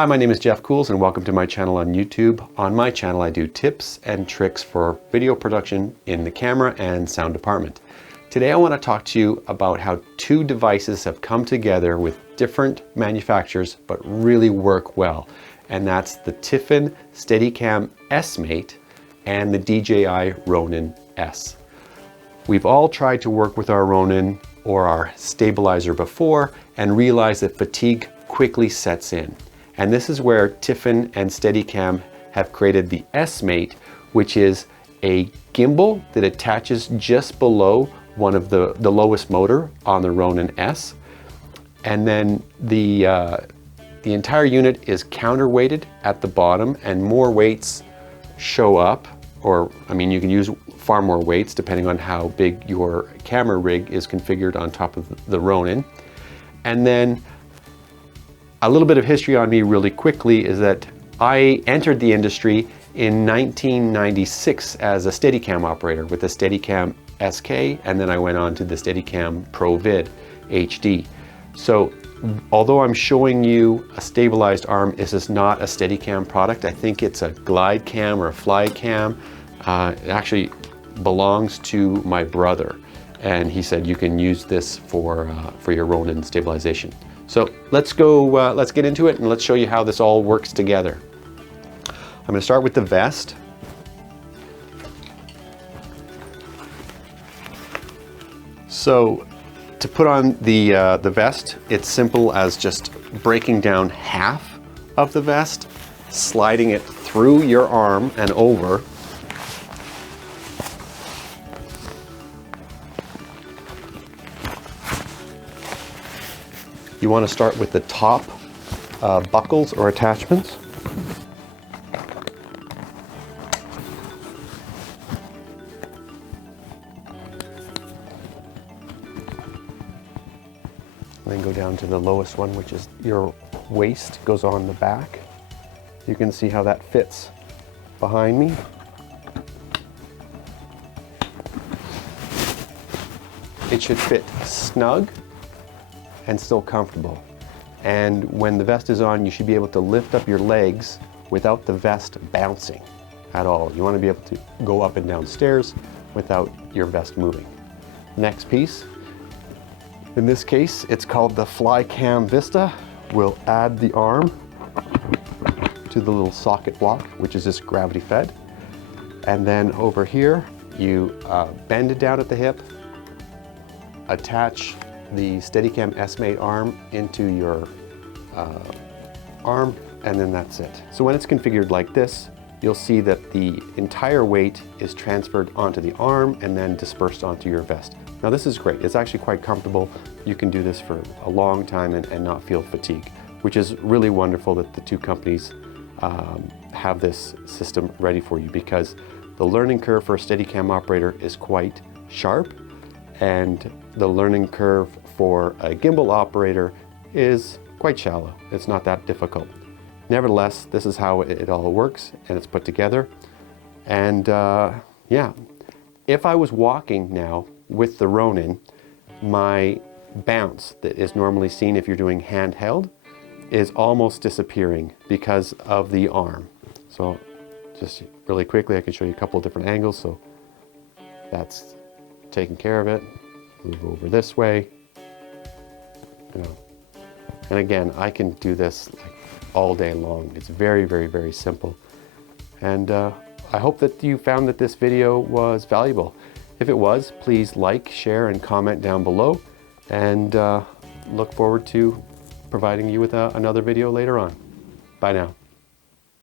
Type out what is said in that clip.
Hi, my name is Jeff Cools and welcome to my channel on YouTube. On my channel I do tips and tricks for video production in the camera and sound department. Today I want to talk to you about how two devices have come together with different manufacturers but really work well. And that's the Tiffen Steadicam S Mate and the DJI Ronin S. We've all tried to work with our Ronin or our stabilizer before and realized that fatigue quickly sets in. And this is where Tiffen and Steadicam have created the S Mate, which is a gimbal that attaches just below one of the lowest motor on the Ronin S. And then the entire unit is counterweighted at the bottom and more weights show up, or I mean you can use far more weights depending on how big your camera rig is configured on top of the Ronin. And then a little bit of history on me really quickly is that I entered the industry in 1996 as a Steadicam operator with the Steadicam SK, and then I went on to the Steadicam Pro Vid HD. So although I'm showing you a stabilized arm, this is not a Steadicam product. I think it's a glide cam or a Flycam. It actually belongs to my brother, and he said you can use this for your Ronin stabilization. So let's get into it and let's show you how this all works together. I'm going to start with the vest. So to put on the vest, it's simple as just breaking down half of the vest, sliding it through your arm and over. You want to start with the top buckles or attachments. Then go down to the lowest one, which is your waist, goes on the back. You can see how that fits behind me. It should fit snug and still comfortable. And when the vest is on, you should be able to lift up your legs without the vest bouncing at all. You want to be able to go up and down stairs without your vest moving. Next piece, in this case, it's called the Flycam Vista. We'll add the arm to the little socket block, which is just gravity fed. And then over here, you bend it down at the hip, attach the Steadicam S Mate arm into your arm, and then that's it. So when it's configured like this, you'll see that the entire weight is transferred onto the arm and then dispersed onto your vest. Now this is great. It's actually quite comfortable. You can do this for a long time and not feel fatigue, which is really wonderful that the two companies have this system ready for you, because the learning curve for a Steadicam operator is quite sharp, and the learning curve for a gimbal operator is quite shallow. It's not that difficult. Nevertheless, this is how it all works and it's put together. And yeah, if I was walking now with the Ronin, my bounce that is normally seen if you're doing handheld is almost disappearing because of the arm. So just really quickly, I can show you a couple of different angles. So that's taking care of it. Move over this way, you know. And again, I can do this like all day long. It's very, very, very simple. And I hope that you found that this video was valuable. If it was, please like, share, and comment down below. And look forward to providing you with another video later on. Bye now.